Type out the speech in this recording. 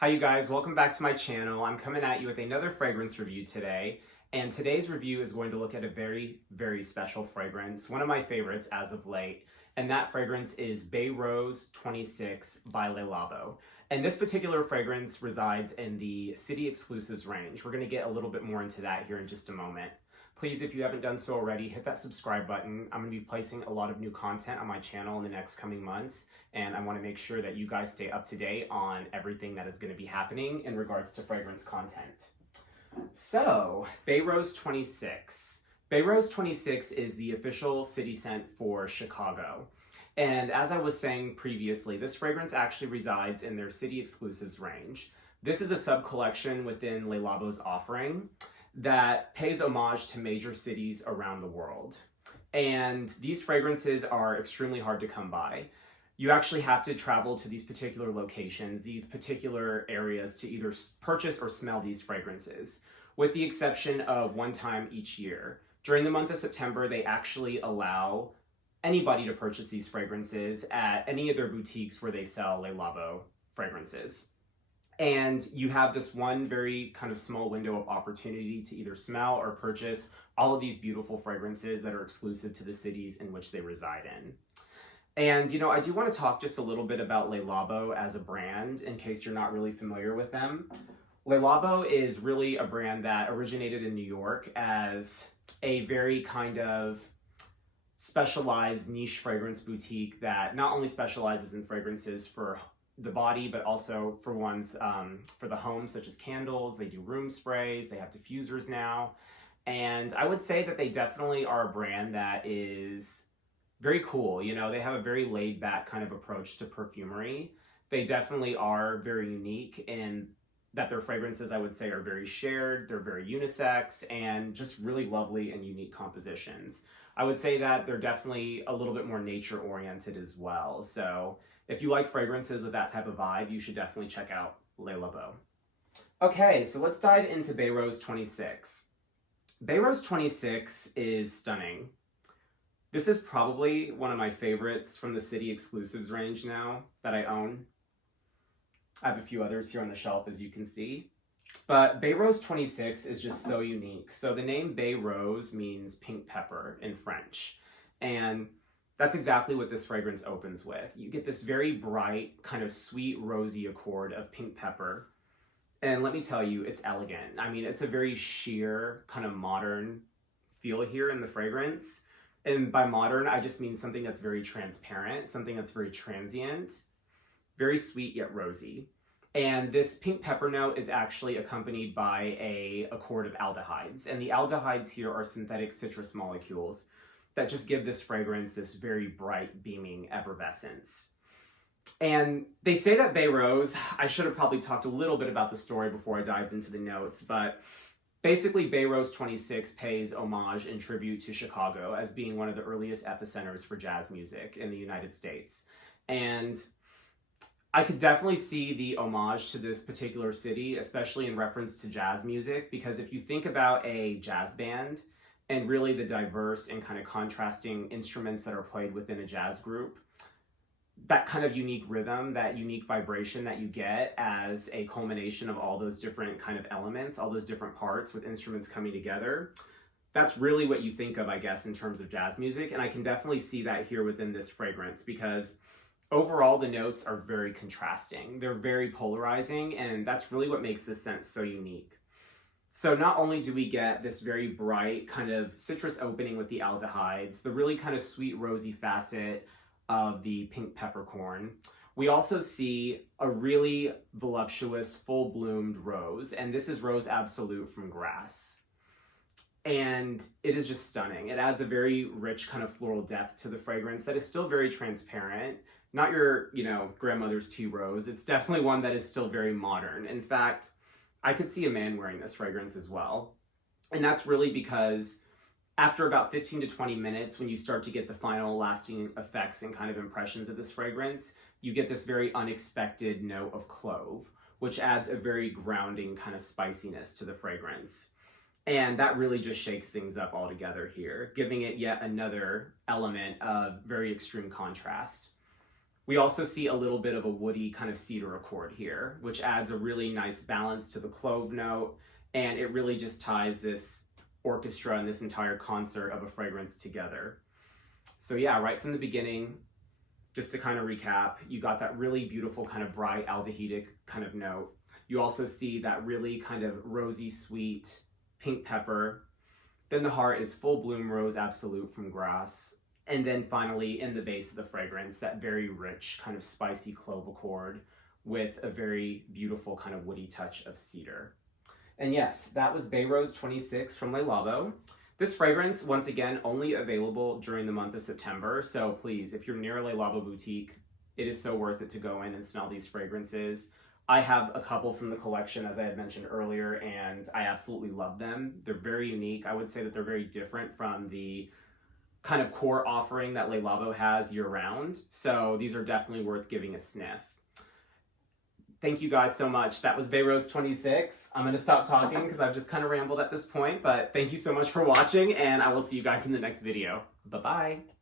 Hi you guys, welcome back to my channel. I'm coming at you with another fragrance review today, and today's review is going to look at a very special fragrance, one of my favorites as of late, and that fragrance is Baie Rose 26 by Labo. And this particular fragrance resides in the City Exclusives range. We're going to get a little bit more into that here in just a moment. Please, if you haven't done so already, hit that subscribe button. I'm going to be placing a lot of new content on my channel in the next coming months, and I want to make sure that you guys stay up to date on everything that is going to be happening in regards to fragrance content. So, Baie Rose 26. Baie Rose 26 is the official city scent for Chicago. And as I was saying previously, this fragrance actually resides in their City Exclusives range. This is a sub-collection within Labo's offering that pays homage to major cities around the world. And these fragrances are extremely hard to come by. You actually have to travel to these particular locations, these particular areas to either purchase or smell these fragrances, with the exception of one time each year. During the month of September, they actually allow anybody to purchase these fragrances at any of their boutiques where they sell Labo fragrances. And you have this one very kind of small window of opportunity to either smell or purchase all of these beautiful fragrances that are exclusive to the cities in which they reside in. And, you know, I do want to talk just a little bit about Labo as a brand in case you're not really familiar with them. Labo is really a brand that originated in New York as a very kind of specialized niche fragrance boutique that not only specializes in fragrances for the body, but also for ones for the home, such as candles. They do room sprays, they have diffusers now. And I would say that they definitely are a brand that is very cool. You know, they have a very laid back kind of approach to perfumery. They definitely are very unique in that their fragrances, I would say, are very shared, they're very unisex, and just really lovely and unique compositions. I would say that they're definitely a little bit more nature oriented as well. So if you like fragrances with that type of vibe, you should definitely check out Labo. Okay, so let's dive into Baie Rose 26. Baie Rose 26 is stunning. This is probably one of my favorites from the City Exclusives range now that I own. I have a few others here on the shelf, as you can see. But Baie Rose 26 is just so unique. So the name Baie Rose means pink pepper in French. And that's exactly what this fragrance opens with. You get this very bright, kind of sweet, rosy accord of pink pepper. And let me tell you, it's elegant. I mean, it's a very sheer, kind of modern feel here in the fragrance. And by modern, I just mean something that's very transparent, something that's very transient, very sweet yet rosy. And this pink pepper note is actually accompanied by a accord of aldehydes. And the aldehydes here are synthetic citrus molecules that just give this fragrance this very bright, beaming effervescence. And they say that Baie Rose, I should have probably talked a little bit about the story before I dived into the notes, but basically Baie Rose 26 pays homage and tribute to Chicago as being one of the earliest epicenters for jazz music in the United States. And I could definitely see the homage to this particular city, especially in reference to jazz music, because if you think about a jazz band and really the diverse and kind of contrasting instruments that are played within a jazz group, that kind of unique rhythm, that unique vibration that you get as a culmination of all those different kind of elements, all those different parts with instruments coming together, that's really what you think of, I guess, in terms of jazz music. And I can definitely see that here within this fragrance because overall, the notes are very contrasting. They're very polarizing, and that's really what makes this scent so unique. So not only do we get this very bright kind of citrus opening with the aldehydes, the really kind of sweet rosy facet of the pink peppercorn, we also see a really voluptuous, full-bloomed rose, and this is Rose Absolute from Grass. And it is just stunning. It adds a very rich kind of floral depth to the fragrance that is still very transparent. Not your, grandmother's tea rose. It's definitely one that is still very modern. In fact, I could see a man wearing this fragrance as well. And that's really because after about 15 to 20 minutes, when you start to get the final lasting effects and kind of impressions of this fragrance, you get this very unexpected note of clove, which adds a very grounding kind of spiciness to the fragrance. And that really just shakes things up altogether here, giving it yet another element of very extreme contrast. We also see a little bit of a woody kind of cedar accord here, which adds a really nice balance to the clove note, and it really just ties this orchestra and this entire concert of a fragrance together. So yeah, right from the beginning, just to kind of recap, you got that really beautiful kind of bright aldehydic kind of note. You also see that really kind of rosy sweet pink pepper. Then the heart is full bloom rose absolute from grass. And then finally, in the base of the fragrance, that very rich kind of spicy clove accord with a very beautiful kind of woody touch of cedar. And yes, that was Baie Rose 26 from Labo. This fragrance, once again, only available during the month of September. So please, if you're near a Labo boutique, it is so worth it to go in and smell these fragrances. I have a couple from the collection, as I had mentioned earlier, and I absolutely love them. They're very unique. I would say that they're very different from the kind of core offering that Labo has year-round. So these are definitely worth giving a sniff. Thank you guys so much. That was Baie Rose 26. I'm going to stop talking because I've just kind of rambled at this point, but thank you so much for watching, and I will see you guys in the next video. Bye-bye.